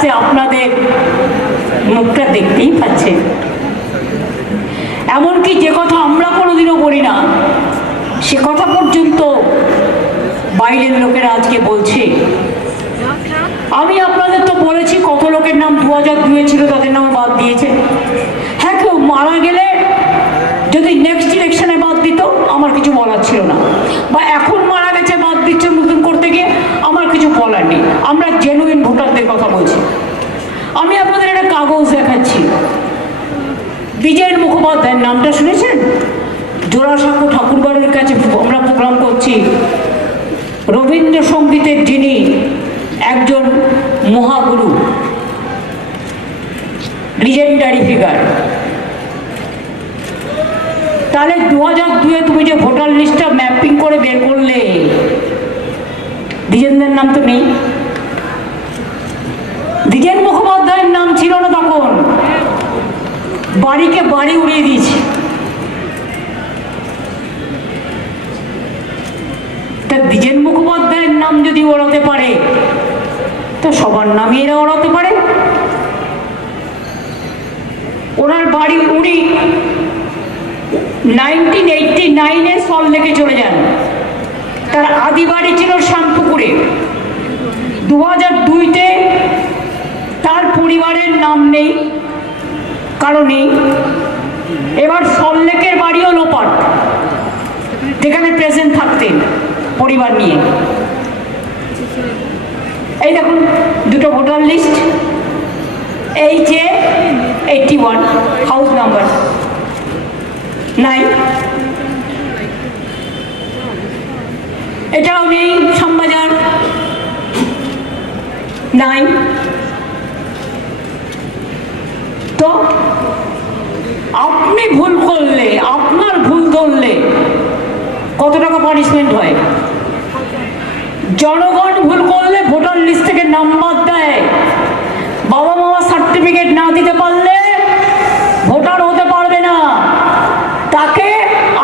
যে আপনাদের মুখটা দেখতেই পাচ্ছেন। এমনকি যে কথা আমরা কোনোদিনও বলি না, সে কথা পর্যন্ত বাইরের লোকেরা আজকে বলছে। আমি আপনাদের তো বলেছি কত লোকের নাম দু হাজার ছিল, তাদের নাম বাদ দিয়েছে। হ্যাঁ কেউ মারা গেলে যদি নেক্সট ইলেকশনে বাদ দিত আমার কিছু বলার ছিল না বা এখন মারা গেছে বাদ দিচ্ছে নতুন করতে গিয়ে আমার কিছু বলার নেই আমরা জেনুইন ভোটারদের কথা বলছি আমি আপনাদের একটা কাগজ দেখাচ্ছি মুখোপাধ্যায়ের নামটা শুনেছেন? জোড়াসাঁকো ঠাকুরবাড়ির কাছে আমরা প্রোগ্রাম করছি। রবীন্দ্রসঙ্গীতের যিনি একজন মহাগুরু লিজেন্ডারি ফিগার তাহলে দু হাজার দুয়ে তুমি যে ভোটার লিস্টটা ম্যাপিং করে বের করলে, দ্বিজেন্দ্রের নাম তো নেই দ্বিজেন মুখোপাধ্যায়ের নাম ছিল না তখন বাড়িকে বাড়ি উড়িয়ে দিয়েছে। তা দ্বিজেন মুখোপাধ্যায়ের নাম যদি ওড়াতে পারে, তা সবার নামই এরা ওড়াতে পারে। ওনার বাড়ি উড়ি নাইনটিন এইটটি নাইনে সল লেকে চলে যান। তার আদি বাড়ি ছিল শ্যামপুকুরে। দু হাজার দুইতে তার পরিবারের নাম নেই। কারণে এবার সল্লেকের বাড়িও লোপাট, যেখানে প্রেজেন্ট থাকতেন পরিবার নিয়ে। এই দেখুন, দুটো ভোটার লিস্ট এই যে এইটটি ওয়ান হাউস নাম্বার নাই এটাও নেই, শ্যামবাজার নাই তো করলে আপনার ভুল ধরলে কত টাকা পানিশমেন্ট হয়? জনগণ ভুল করলে ভোটার লিস্ট থেকে নাম্বার দেয় বাবা মামা সার্টিফিকেট না দিতে পারলে ভোটার হতে পারবে না তাকে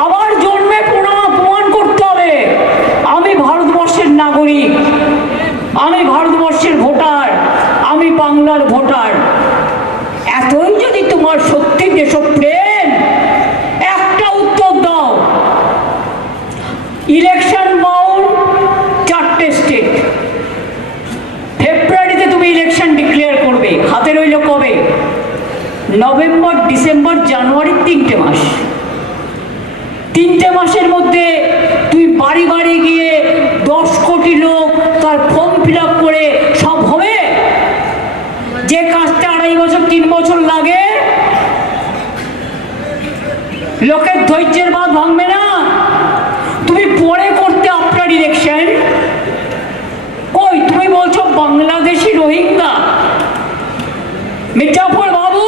আবার জন্মে প্রমাণ প্রমাণ করতে হবে আমি ভারতবর্ষের নাগরিক আমি ভারতবর্ষের ভোটার আমি বাংলার ভোটার এতই যদি তোমার সত্যি দেশপ্রেম একটা উত্তর দাও ইলেকশন বাউন্ড চারটে স্টেট ফেব্রুয়ারিতে তুমি ইলেকশন ডিক্লেয়ার করবে হাতে রইল কবে নভেম্বর ডিসেম্বর জানুয়ারির তিনটে মাস তিনটে মাসের মধ্যে তুই বাড়ি বাড়ি গিয়ে দশ কোটি লোক তার ফর্ম ফিল আপ করে সব হবে যে কাজটা আড়াই বছর তিন বছর লাগে লোকের ধৈর্যের বাঁধ ভাঙবে না। তুমি পরে করতে আপনার ইলেকশন কই, তুমি বলছো বাংলাদেশি রোহিঙ্গা। মির্জাপুর বাবু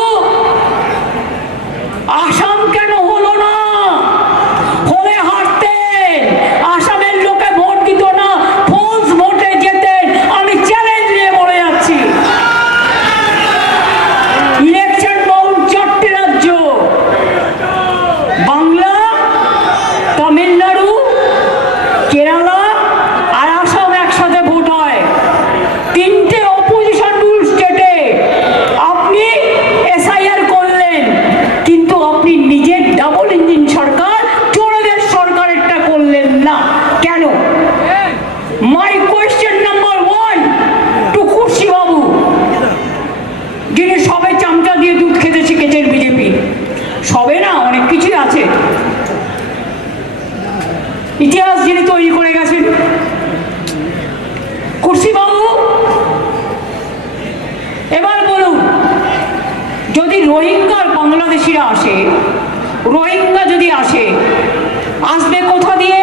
আসাম কেন হলো না হলে হারতেন আসামের লোকে ভোট দিত না ফলস ভোটে যেতেন আমি চ্যালেঞ্জ নিয়ে বলে যাচ্ছি ইলেকশন বাউন্ড চারটে রাজ্য বাংলা তামিলনাড়ু কেরালা আর আসাম একসাথে ভোট হয় তিনটে অপোজিশন রুল স্টেটে আপনি এসআইআর করলেন কিন্তু আপনি নিজের ডাবল ইঞ্জিন সরকার চোরদের সরকারেরটা করলেন না কেন my question number one two খুশি বাবু যিনি সবে চামচা দিয়ে দুধ খেতে শিখেছেন বিজেপি সবে না অনেক কিছুই আছে ইতিহাস যিনি তৈরি করে গেছেন কুর্সিবাবু। এবার বলুন যদি রোহিঙ্গার বাংলাদেশিরা আসে রোহিঙ্গা যদি আসে আসবে কোথা দিয়ে?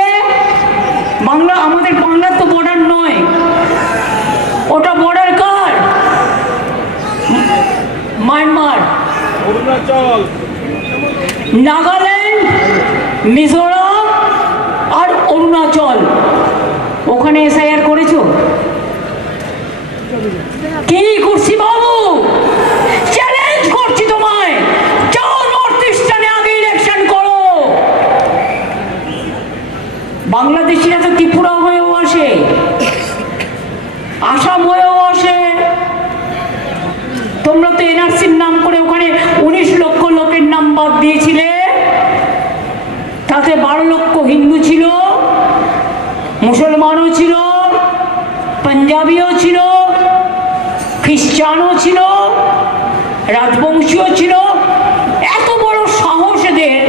বাংলা আমাদের বাংলার তো বর্ডার নয়। ওটা বর্ডার কার? মায়ানমার। অরুণাচল। নাগাল্যান্ড মিজোরাম অরুণাচল ওখানে এসআইআর করেছ? কি করছি বাবু? চ্যালেঞ্জ করছি তোমায়। ইলেকশন করো। বাংলাদেশিরা তো ত্রিপুরা হয়েও আসে আসাম হয়েও আসে তোমরা তো এনআরসির নাম করে ওখানে উনিশ লক্ষ লোকের নাম বাদ দিয়েছিলে তাতে বারো লক্ষ হিন্দু ছিল মুসলমানও ছিল পাঞ্জাবিও ছিল, খ্রিস্টানও ছিল, রাজবংশীয় ছিল। এত বড় সাহস এদের,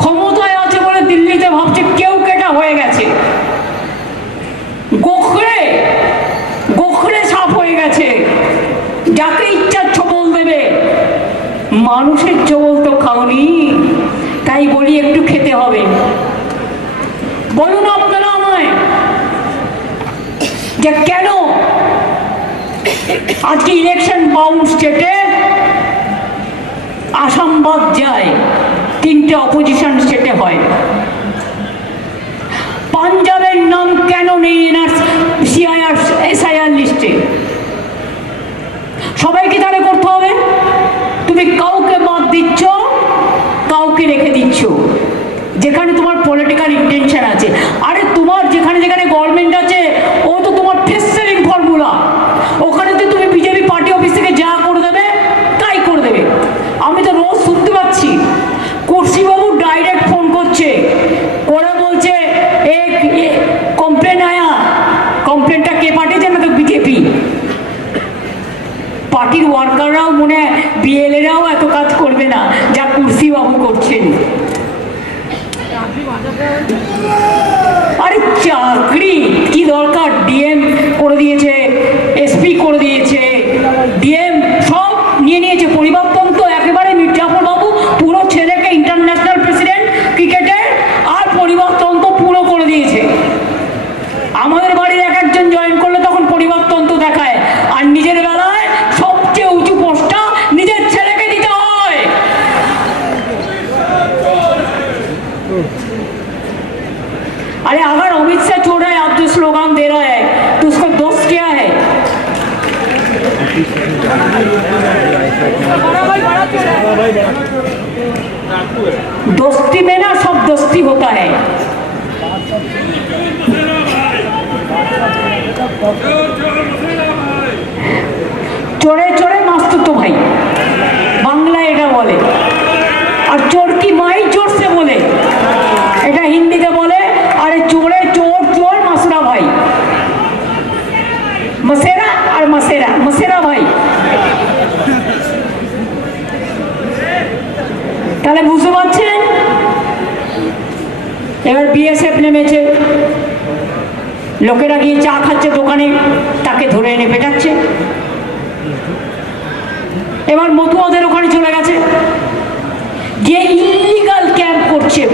ক্ষমতায় আছে বলে দিল্লিতে ভাবছে কেউ কেটা হয়ে গেছে। গোখরে গোখরে সাপ হয়ে গেছে। যাকে ইচ্ছা ছবল দেবে, মানুষের ছবল তো খাওনি, তাই বলি একটু খেতে হবে। বলুন যে কেন? আজকে ইলেকশন বাউন্ড স্টেটে আসাম বাদ যায়, তিনটে অপোজিশন স্টেটে হয়। পাঞ্জাবের নাম কেন নেই এনার সিআইআর এসআইআর লিস্টে সবাইকে তাহলে করতে হবে। তুমি কাউকে বাদ দিচ্ছ, কাউকে রেখে দিচ্ছ। যেখানে তোমার পলিটিক্যাল ইন্টেনশন আছে। আরে তোমার যেখানে যেখানে গভর্নমেন্ট আছে ও তো তোমার ফেস সেভিং ফর্মুলা ওখানে তো তুমি বিজেপি পার্টি অফিস থেকে যা করে দেবে তাই করে দেবে আমি তো রোজ শুনতে পাচ্ছি কুর্সিবাবু ডাইরেক্ট ফোন করছে করে বলছে এক কমপ্লেন আয়া কমপ্লেনটা কে পাঠিয়েছে না তো বিজেপি পার্টির ওয়ার্কাররাও মনে হয় বিএলএরাও এত কাজ করবে না যা কুর্সিবাবু করছেন আরে চাকরি কি দরকার? दोस्ती में ना सब दोस्ती होता है তাহলে বুঝতে পারছেন? এবার বিএসএফ নেমেছে। লোকেরা গিয়ে চা খাচ্ছে দোকানে, তাকে ধরে এনে পেটাচ্ছে। এবার মতুয়াদের ওখানে চলে গেছে। যে ইলিগাল ক্যাম্প করছে,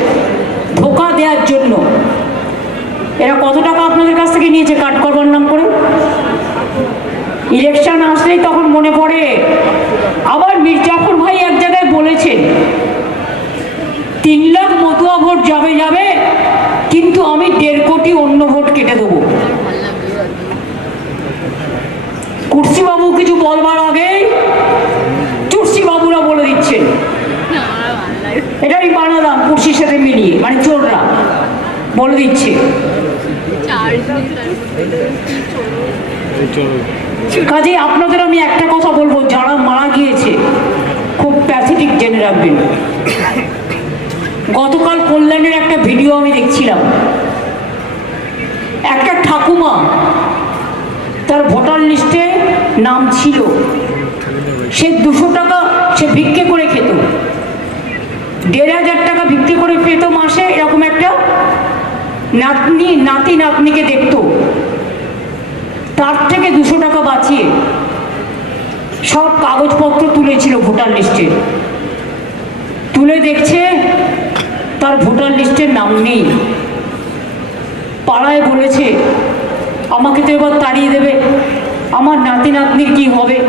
ধোকা দেওয়ার জন্য। এরা কত টাকা আপনাদের কাছ থেকে নিয়েছে? কাট করবার নাম করে? ইলেকশন আসলেই তখন মনে পড়ে। আবার মির্জাফর ভাই এক জায়গায় বলেছেন তিন লাখ মতুয়া ভোট যাবে যাবে, কিন্তু আমি দেড় কোটি অন্য ভোট কেটে দেবো। কুর্সিবাবু কিছু বলবার আগেই চুর্সিবাবুরা বলে দিচ্ছেন এটাই বানালাম কুর্সির সাথে মিলিয়ে মানে চোররা বলে দিচ্ছে। কাজে আপনাদের আমি একটা কথা বলব, যারা মারা গিয়েছে, খুব প্যাসিফিক জেনে রাখবেন। গতকাল কল্যাণের একটা ভিডিও আমি দেখছিলাম। একটা ঠাকুমা তার ভোটার লিস্টে নাম ছিল। সে দুশো টাকা সে ভিক্ষে করে খেত। দেড় হাজার টাকা বিক্রি করে পেত মাসে, এরকম একটা নাতনি, নাতি, নাতনিকে দেখতো। তার থেকে দুশো টাকা বাঁচিয়ে সব কাগজপত্র তুলেছিল ভোটার লিস্টে তুলে দেখছে, তার ভোটার লিস্টের নাম নেই। পাড়ায় বলেছে, আমাকে তো এবার তাড়িয়ে দেবে। আমার নাতি নাতনির কি হবে?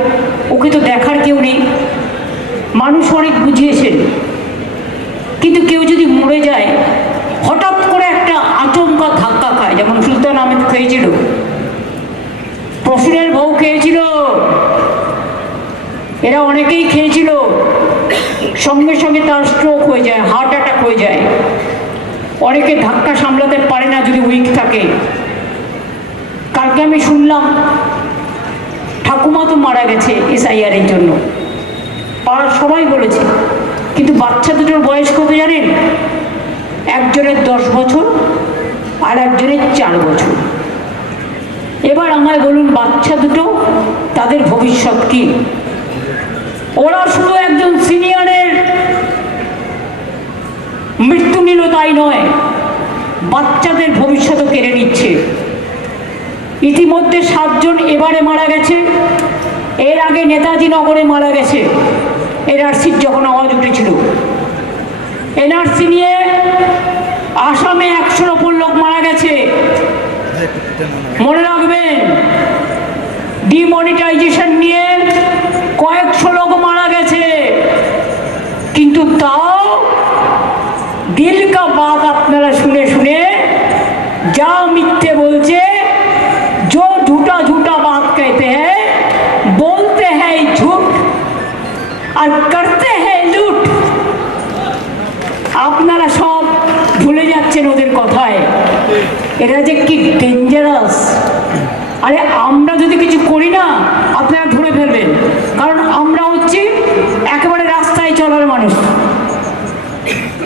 ওকে তো দেখার কেউ নেই। মানুষ অনেক বুঝিয়েছেন। কিন্তু কেউ যদি মরে যায়, হঠাৎ করে একটা আচমকা ধাক্কা খায়। যেমন সুলতান আহমেদ খেয়েছিল। প্রসূনের বউ খেয়েছিল। এরা অনেকেই খেয়েছিল। সঙ্গে সঙ্গে তার স্ট্রোক হয়ে যায় হার্ট অ্যাটাক হয়ে যায়। অনেকে ধাক্কা সামলাতে পারে না যদি উইক থাকে। কালকে আমি শুনলাম, ঠাকুমা তো মারা গেছে এসআইআর এর জন্য। পাড়ার সবাই বলেছে, কিন্তু বাচ্চা দুটোর বয়স কত জানেন? একজনের দশ বছর আর একজনের চার বছর। এবার আমায় বলুন, বাচ্চা দুটো তাদের ভবিষ্যৎ কি? ওরা শুধু একজন সিনিয়রের মৃত্যু নিল তাই নয়, বাচ্চাদের ভবিষ্যতও কেড়ে নিচ্ছে। ইতিমধ্যে সাতজন এবারে মারা গেছে, এর আগে নেতাজি নগরে মারা গেছে এনআরসির যখন আওয়াজ উঠেছিল। এনআরসি নিয়ে আসামে একশোর ওপর লোক মারা গেছে। মনে রাখবেন ডিমনিটাইজেশন নিয়ে কয়েকশো লোক মারা গেছে কিন্তু তাও দিল কা বাত আপনারা শুনে শুনে যা মিথ্যে বলছে जो झूठा झूठा बात कहते हैं बोलते हैं झूठ আর করতে हैं লুট আপনারা সব ভুলে যাচ্ছেন ওদের কথায় এরা যে কি ডেঞ্জারাস আরে আমরা যদি কিছু করি না আপনারা ধরে ফেলবেন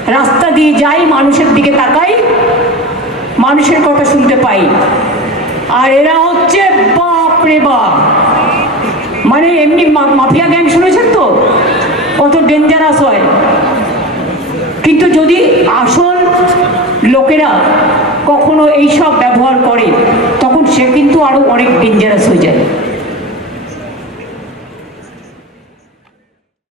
রাস্তা দিয়ে যাই, মানুষের দিকে তাকাই, মানুষের কথা শুনতে পাই। আর এরা হচ্ছে বাপ রে বাপ। মানে এমনি মাফিয়া গ্যাং শুনেছেন তো? কত ডেঞ্জারাস হয়। কিন্তু যদি আসল লোকেরা কখনো এইসব ব্যবহার করে, তখন সে কিন্তু আরও অনেক ডেঞ্জারাস হয়ে যায়।